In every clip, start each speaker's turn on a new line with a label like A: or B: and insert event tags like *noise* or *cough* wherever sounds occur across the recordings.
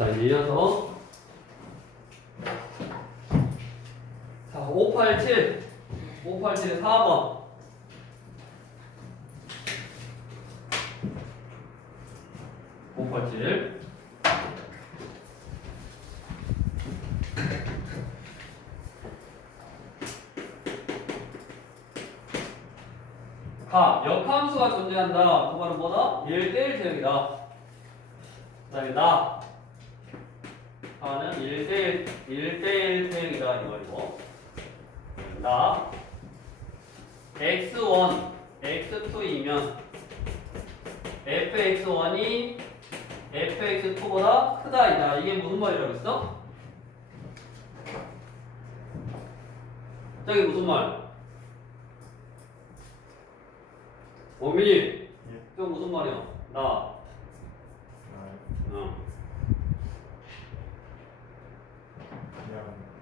A: 자, 이제 이어서. 자, 587. 587 4번. 오팔칠 가, 역함수가 존재한다. 그 말은 뭐다? 1대1 대응이다. 그 다음에 나. 가는 1대1, 1대1 대응이다. 이 말이고. 나. x1, x2이면 fx1이 fx2보다 크다. 이다. 이게 무슨 말이라고 했어? 저게 무슨 말? 오민이, 저 무슨 말이야? 나. 어.
B: 그냥 입에서 보는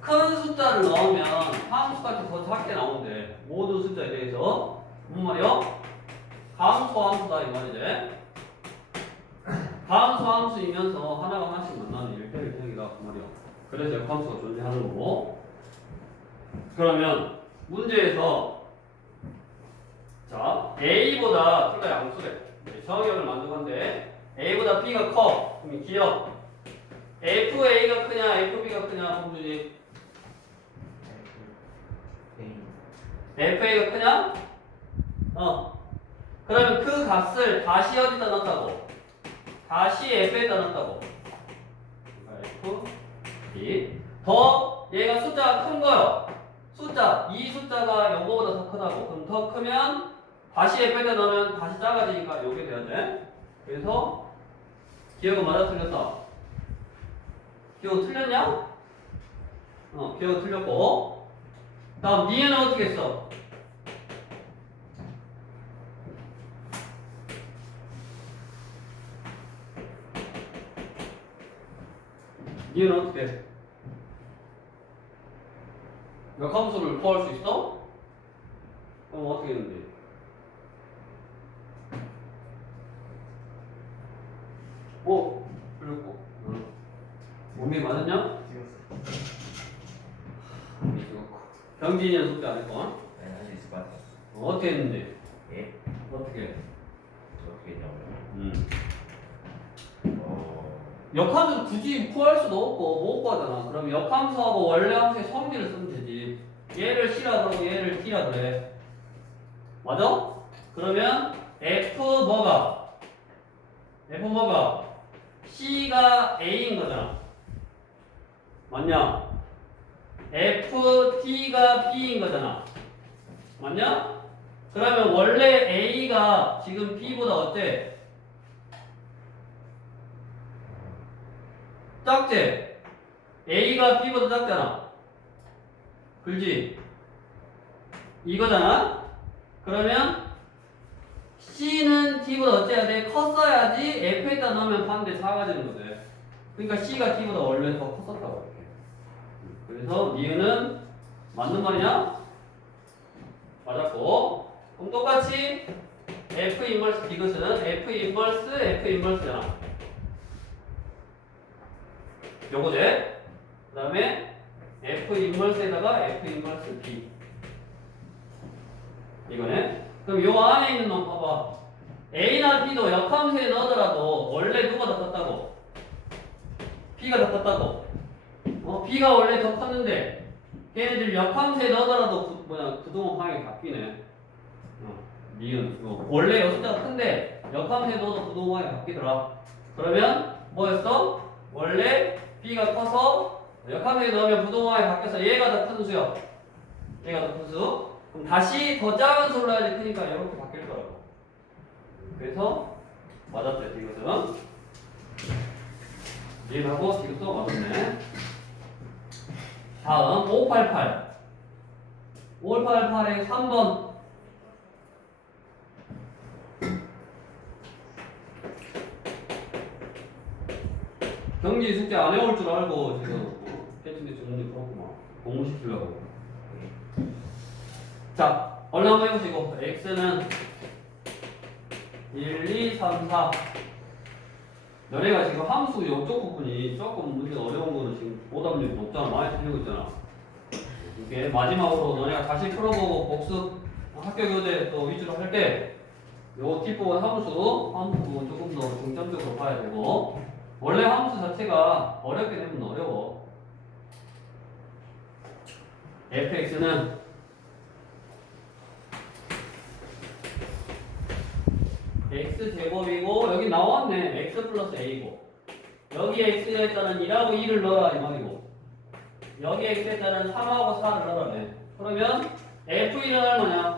A: 큰 숫자를 넣으면 함수같이 더 작게 나오는데 모든 숫자에 대해서 무슨 말이요? 함수 함수다 이 말이지. *coughs* 함수 함수이면서 하나가 하나씩 만나는 일대일 행위다 그 말이요. 그래서 역함수가 존재하는 거고. 그러면 문제에서 자 A보다 둘다 양수래. 정의역을 만족한데 A보다 B가 커. 그럼 기억 FA가 크냐 FB가 크냐 범준이 FA가 크냐? 어. 그러면 그 값을 다시 어디다 넣었다고? 다시 F에다 넣었다고. F, B. 더 얘가 숫자가 큰 거요. 숫자, 이 숫자가 요거보다 더 크다고. 그럼 더 크면 다시 F에다 넣으면 다시 작아지니까 요게 돼야 돼. 그래서 기억은 맞아 틀렸다. 기억 틀렸냐? 어, 기억 틀렸고. 다음 니은은 어떻게 했어? 니은은 어떻게 해? 역함수를 구할 수 있어? 그럼 어떻게 했는데? 오, 그리고 응. 몸이 맞았냐?
B: 찍었어.
A: 몸이 죽었고. 경진이는 숙제 안 했고.
C: 네, 할 수 있을 것 같아요.
A: 어, 어떻게 했는데?
C: 예?
A: 어떻게?
C: 어떻게 했냐고요?
A: 음.
C: 어,
A: 역함수 굳이 구할 수도 없고 못 구하잖아. 그럼 역함수하고 원래 함수의 성질을 쓰면 되지. 얘를 C라 그러고 얘를 T라 그래. 맞아? 그러면 F 뭐가? F 뭐가? C가 A인 거잖아. 맞냐? F, T가 B인 거잖아. 맞냐? 그러면 원래 A가 지금 B보다 어때? 작지? A가 B보다 작잖아. 그지? 이거잖아? 그러면 C는 T보다 어째야 돼? 컸어야지 F에다 넣으면 반대 작아지는 거지. 그러니까 C가 T보다 원래 더 컸었다고 이렇게. 그래서 니은은 맞는 말이냐? 맞았고. 그럼 똑같이 F 인버스 이것은 F 인버스 F 인버스잖아. 요거지? 그 다음에 F 인버스에다가 F 인버스 B 이거네 그럼 요 안에 있는 놈 봐봐 A나 B도 역함수에 넣으더라도 원래 누가 더 컸다고? B가 더 컸다고 어, B가 원래 더 컸는데 걔네들 역함수에 넣으더라도 그, 뭐냐 그동안 방향이 바뀌네 어, 니은 어, 원래 여숫자가 큰데 역함수에 넣어도 그동안 방향이 바뀌더라 그러면 뭐였어? 원래 B가 커서 역함수에 넣으면 부동화에 바뀌어서 얘가 더 큰 수요. 얘가 더 큰 수. 그럼 다시 더 작은 수로 해야지 크니까 이렇게 바뀔 거라고. 그래서 맞았죠. 이것은. 얘하고 이것도 맞았네. 다음 588. 588의 3번. 경기 숙제 안 해올 줄 알고 지금 펜치네 주문이 그렇구만. 공부시키려고. 자 얼른 한번 해보시고. X는 1, 2, 3, 4 너네가 지금 함수 이쪽 부분이 조금 문제 어려운 거는 지금 오답률이 높잖아. 많이 틀리고 있잖아. 이게 마지막으로 너네가 다시 풀어보고 복습 학교 교재 또 위주로 할때 요 뒷부분 함수, 함수 부분 조금 더 중점적으로 봐야 되고 원래 함수 자체가 어렵게 되면 어려워. fx는 x 제곱이고 여기 나왔네. x 플러스 a고. 여기 x에 따른 2하고 2를 넣어라 이 말이고. 여기 x에 따른 3하고 4를 넣어라네 그러면 f1은 얼마냐?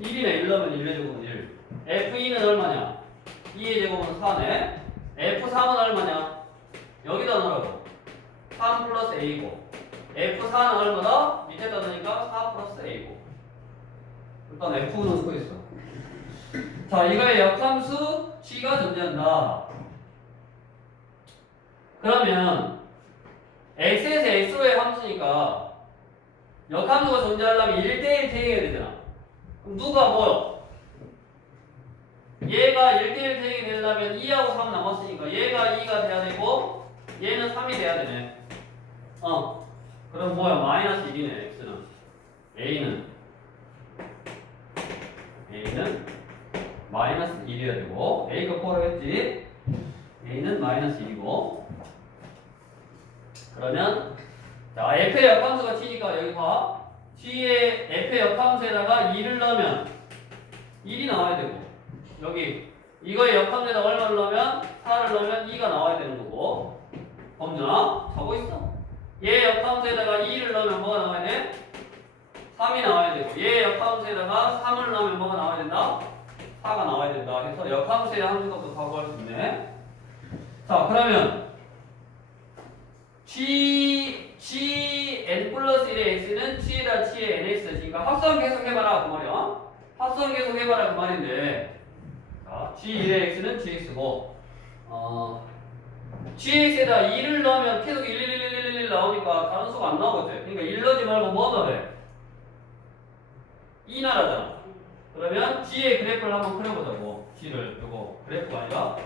A: 1이네. 1 넣으면 1의 제곱은 1 f2는 얼마냐? 2의 제곱은 4네 f3은 얼마냐 여기다 넣으라고 3 플러스 a고 f4는 얼마다 밑에다 넣으니까 4 플러스 a고 일단 f는 넣고 있어 자, 이거의 역함수 g가 존재한다. 그러면 x에서 x로의 함수니까 역함수가 존재하려면 1대1 대응해야 되잖아. 그럼 누가 뭐요? 얘가 1대1 대응이 되려면 2하고 3 남았으니까 얘가 2가 돼야 되고 얘는 3이 돼야 되네. 어. 그럼 뭐야? 마이너스 1이네, x는. a는 a는 마이너스 1이어야 되고 a가 4라고 했지 a는 마이너스 1이고 그러면 자 f의 역함수가 t니까 여기 봐 t의 f의 역함수에다가 2를 넣으면 1이 나와야 되고 여기 이거의 역함수에다가 얼마를 넣으면 4를 넣으면 2가 나와야 되는 거고 범준아 자고 있어 얘 역함수에다가 2를 넣으면 뭐가 나와야 돼? 3이 나와야 되고 얘 역함수에다가 3을 넣으면 뭐가 나와야 된다? 4가 나와야 된다 해서 역함수의 함수값도 각오할 수 있네. 자, 그러면 g g n 플러스 1의 x는 g에다 g의 nx 그러니까 합성 계속 해봐라 그 말이야. 합성 계속 해봐라 그 말인데 자, g 1의 x는 gx고 어, gx에다 2를 넣으면 계속 1, 1, 1, 1, 1, 1 나오니까 다른 수가 안 나오거든. 그러니까 1 넣지 말고 뭐 넣으래? 2 나라잖아. 그러면 G의 그래프를 한번 그려보자고. G를 이거 그래프가 아니라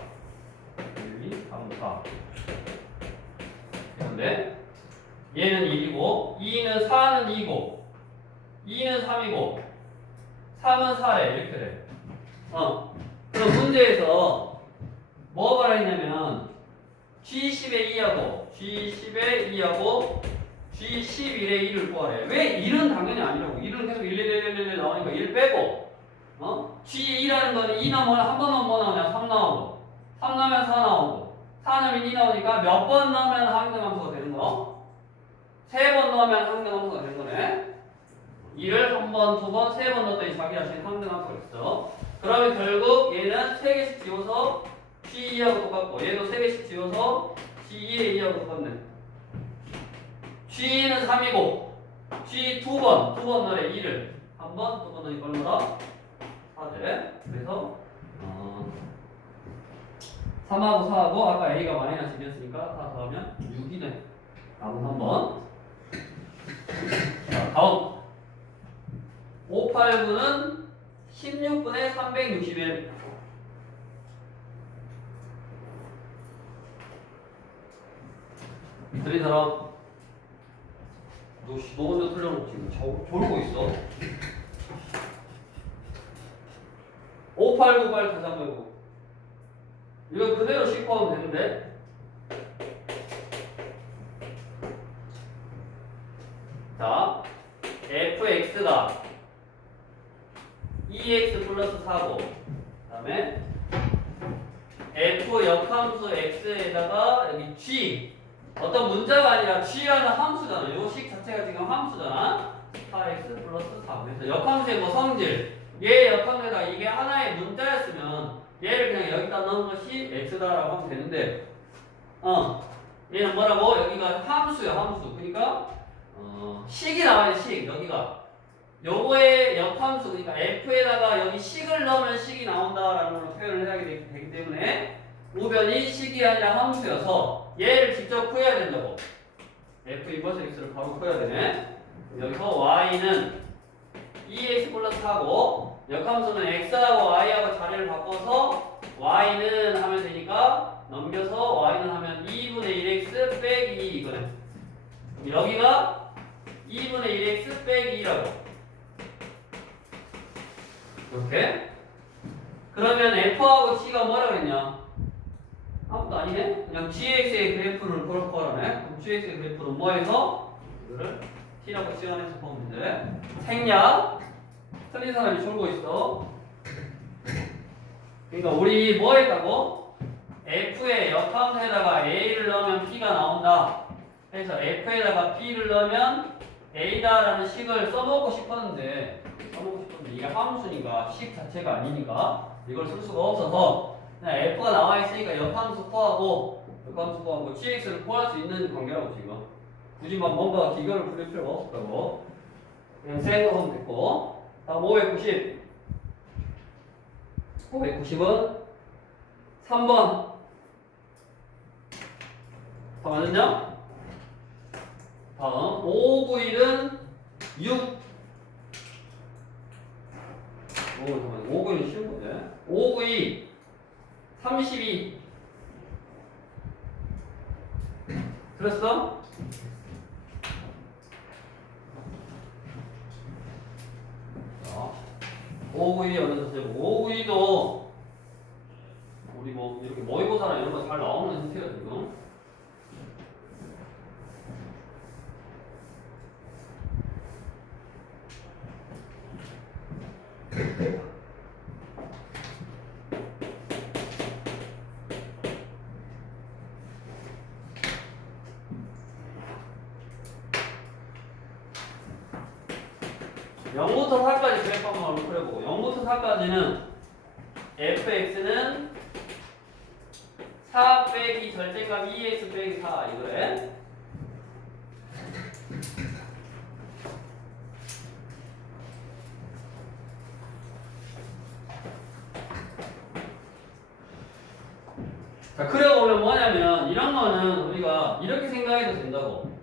A: 1, 2, 3, 4. 그런데 얘는 1이고 2는 4는 2고 2는 3이고 3은 4래 이렇게 돼. 어. 그럼 문제에서 뭐가 했냐면 G10의 2하고 G10의 2하고 G11의 1을 구하래. 왜 1은 당연히 아니라고. 1은 계속 1, 1, 1, 1, 1 나오니까 1 빼고 어? G2라는 거는 2 나오면 한번 나오면 뭐 나오냐? 3 나오고 3 나오면 4 나오고 4 나오면 2 나오니까 몇 번 나오면 항등함수가 되는 거? 세번 넣으면 항등함수가 되는 거네 2를 한 번, 두 번, 세 번 넣었더니 자기 자신 항등함수가 있어 그러면 결국 얘는 세 개씩 지워서 G2하고 똑같고 얘도 세 개씩 지워서 G2의 2하고 똑같네. G는 3이고 G 두 번, 두번 넣으래 2를. 한 번, 두번 넣으니까 얼마다? 4제 그래서 어, 3하고 4하고 아까 A가 마이너스 1이었으니까 다 더하면 6이네 다음 한번. 자 다음. 589는 16분의 361 들린 사람 너, 씨, 너 혼자 틀려놓고 지금 저, 졸고 있어. 5898 다시 한번 해보고. 이거 그대로 씹어하면 되는데? 자 fx가 2x 플러스 4고. 그 다음에 f 역함수 x에다가 여기 g 어떤 문자가 아니라 g라는 함수잖아. 요식 자체가 지금 함수잖아. 4x 플러스 4 그래서 역함수의 뭐 성질. 얘 역함수에다 이게 하나의 문자였으면 얘를 그냥 여기다 넣은 것이 x다라고 하면 되는데 어 얘는 뭐라고? 여기가 함수야 함수. 그러니까 어, 식이 나와야 돼, 식. 여기가. 요거의 역함수 그러니까 f에다가 여기 식을 넣으면 식이 나온다라는 걸로 표현을 해야 되기 때문에 우변이 식이 아니라 함수여서 얘를 직접 구해야 된다고. f 인버스 x를 바로 구해야 되네. 여기서 y는 ex 플러스 하고 역함수는 x하고 y하고 자리를 바꿔서 y는 하면 되니까 넘겨서 y는 하면 2분의 1x 빼기 e 이거네. 여기가 2분의 1x 빼기 2라고. 이렇게. 그러면 f하고 c가 뭐라 그랬냐? 아무것도 아니네? 그냥 gx의 그래프를 그렇고 하라네. 그럼 gx의 그래프는 뭐해서? 이거를 t라고 시간에서 보면 돼 생략. 틀린 사람이 졸고 있어. 그러니까 우리 뭐 했다고? f의 역함수에다가 a를 넣으면 p가 나온다. 그래서 f에다가 p를 넣으면 a다라는 식을 써먹고 싶었는데 써먹고 싶었는데 이게 함수니까 식 자체가 아니니까 이걸 쓸 수가 없어서 f가 나와 있으니까 역함수 포하고 역함수 포하고 gx를 포할 수 있는 관계라고 지금 굳이 막 뭔가 기교를 부릴 필요가 없었다고. 그냥 생각하면 됐고. 다음 590 590은 3번. 다 맞았냐? 다음 591은 6 오, 잠깐만 591은 쉬운 거네 592 32 들었어? 자, 592 어느 선생님 592도 우리 뭐 이렇게 모의고사나 이런 거 잘 나오는 지금 영부터 4까지 그래프 한번 그려보고 0부터 4까지는 fx는 4 빼기 2x 빼기 4 이거래 자 그려보면 뭐냐면 이런 거는 우리가 이렇게 생각해도 된다고.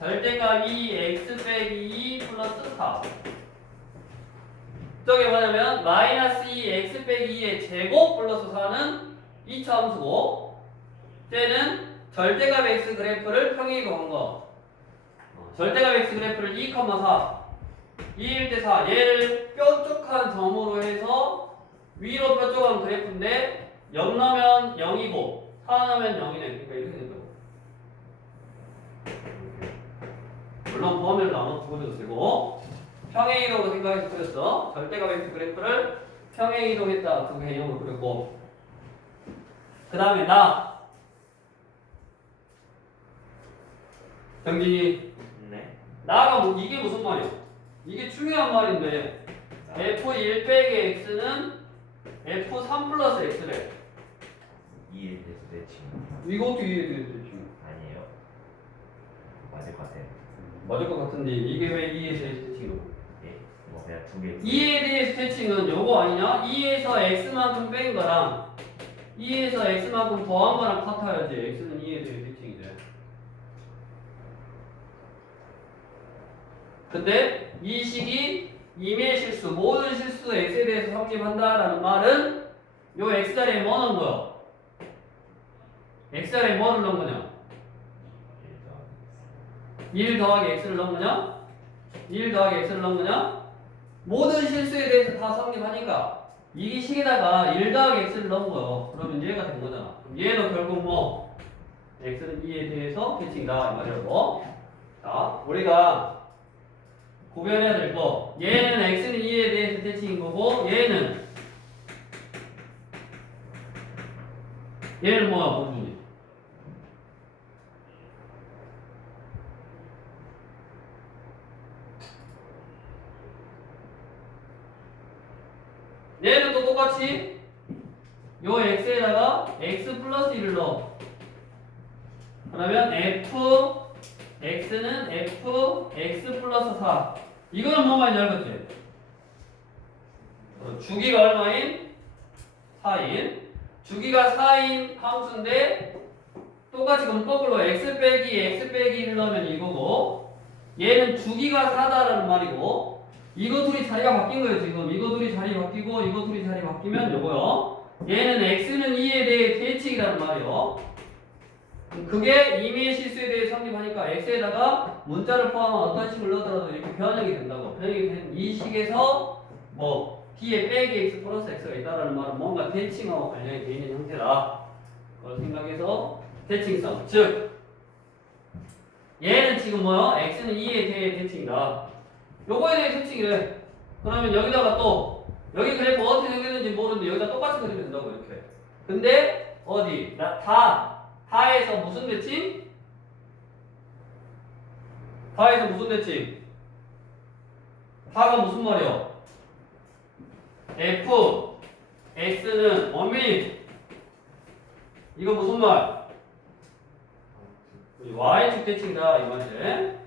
A: 절대값이 x 빼기 2 플러스 4 저게 뭐냐면 마이너스 2 x 빼기 2의 제곱 플러스 4는 2차 함수고 쟤는 절대값 x 그래프를 평행이동한 거 어, 절대값 x 그래프를 2, 4 2일 때 4 얘를 뾰족한 점으로 해서 위로 뾰족한 그래프인데 0 넣으면 0이고 4 넣으면 0이네 그러니까 이렇게 된다고 물론 범위를 나눠 두고도 되고 평행이동으로 생각해서 그렸어. 절대값 x 그래프를 평행이동했다. 그 개념으로 그렸고. 그 다음에 나. 경진이.
C: 네.
A: 나가 뭐, 이게 무슨 말이야? 이게 중요한 말인데. f1 빼기 x는 f3 플러스 x래.
C: 내 친구
A: 이것도 이해되지.
C: 아니에요. 맞을 것 같아요.
A: 맞을 것 같은데, 이게 왜 2에서 스태칭이고?
C: 예. 뭐 그냥 두 개.
A: 2에 대해 스태칭은 요거 아니냐? 2에서 x만큼 뺀 거랑 2에서 x만큼 더한 거랑 같아야지 x는 2에 대해 스태칭이 돼 근데 이 식이 임의 실수, 모든 실수 x에 대해서 성립한다라는 말은 요 x자리에 뭐 넣은 거야? x자리에 뭐를 넣은 거냐? 1 더하기 x를 넣은 거냐? 1 더하기 x를 넣은 거냐? 모든 실수에 대해서 다 성립하니까 이 식에다가 1 더하기 x를 넣은 거요. 그러면 얘가 된 거잖아. 얘도 결국 뭐 x는 2에 대해서 대칭이다 이 말이라고. 자, 우리가 구별해야 될 거. 얘는 x는 2에 대해서 대칭인 거고 얘는 얘는 뭐야, 범준이? 얘는 또 똑같이 요 x에다가 x 플러스 1을 넣어. 그러면 f x는 f x 플러스 4. 이거는 뭐만 열겠지? 어, 주기가 얼마인? 4인. 주기가 4인 함수인데 똑같이 거꾸로 x 빼기 x 빼기 1을 넣으면 이거고 얘는 주기가 4다라는 말이고 이거 둘이 자리가 바뀐 거예요 지금 이거 둘이 자리 바뀌고 이거 둘이 자리 바뀌면 요거요 얘는 x는 2에 대해 대칭이라는 말이요 그게 임의의 실수에 대해 성립하니까 x에다가 문자를 포함한 어떤 식을 넣더라도 이렇게 변형이 된다고. 변형이 된 이 식에서 뭐 뒤에 빼기 x 플러스 x가 있다라는 말은 뭔가 대칭하고 관련이 되어 있는 형태다. 그걸 생각해서 대칭성. 즉 얘는 지금 뭐요? x는 2에 대해 대칭이다. 요거에 대해 대칭이래. 그러면 여기다가 또 여기 그래프 어떻게 생겼는지 모르는데 여기다 똑같이 그리면 된다고 이렇게. 근데 어디? 나, 다 다에서 무슨 대칭? 다에서 무슨 대칭? 다가 무슨 말이요? f x는 원밀 이거 무슨 말? y축 대칭이다 이 말이지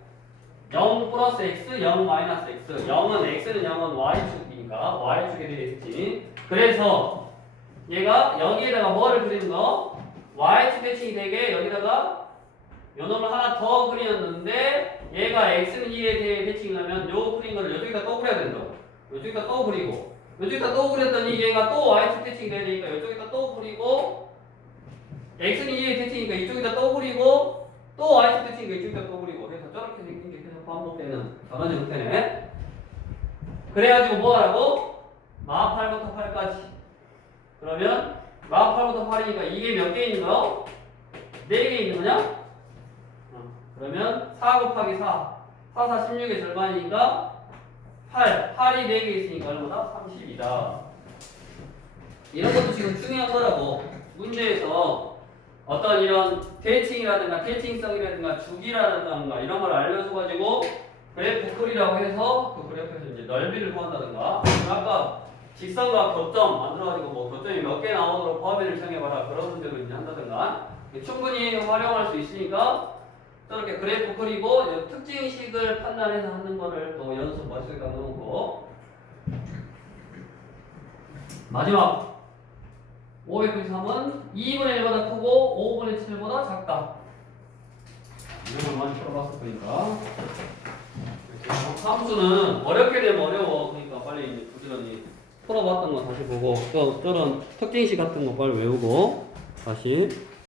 A: 0 플러스 x, 0 마이너스 x 0은 x는 0은 y축이니까 y축에 대해 대칭 그래서 얘가 여기에다가 뭐를 그리는 거? Y축 대칭이 되게 여기다가 요 놈을 하나 더 그리었는데 얘가 x는 2에 대해 대칭하면 요 그린 거를 여기다 또 그려야 된다고. 요쪽에다 또 그리고. 요쪽에다 또 그렸더니 얘가 또 대칭이 돼야 되니까 이쪽에다 또 그리고 x는 2에 대칭이니까 이쪽에다 또 그리고 또 y축 대칭이니까 이쪽에다 또 그리고. 해서 저렇게 생긴 게 계속 반복되는 전환의 형태네. 그래가지고 뭐 하라고? 마 8부터 8까지. 그러면 마 8부터 8이니까 이게 몇 개 있는 거? 4개 있는 거냐? 어, 그러면 4 곱하기 4 4, 4, 16의 절반이니까 8, 8이 4개 있으니까 얼마다? 30이다. 이런 것도 지금 중요한 거라고. 문제에서 어떤 이런 대칭이라든가 대칭성이라든가 주기라든가 이런 걸 알려줘가지고 그래프 풀이라고 해서 그 그래프에서 이제 넓이를 구한다든가 아까 직선과 교점 만들어가지고 뭐 교점이 몇 개 나오도록 범위를 정해봐라. 그런 문제도 이제 한다든가. 충분히 활용할 수 있으니까 저렇게 그래프 그리고 이 특징식을 판단해서 하는 거를 또 연습 머릿속에다 넣고. 마지막. 593은 2분의 1보다 크고 5분의 7보다 작다. 이런 걸 많이 풀어봤을 거니까. 함수는 어렵게 되면 어려워. 그러니까 빨리 이제 부지런히 풀어봤던 거 다시 보고 또 저런 특징식 같은 거 빨리 외우고 다시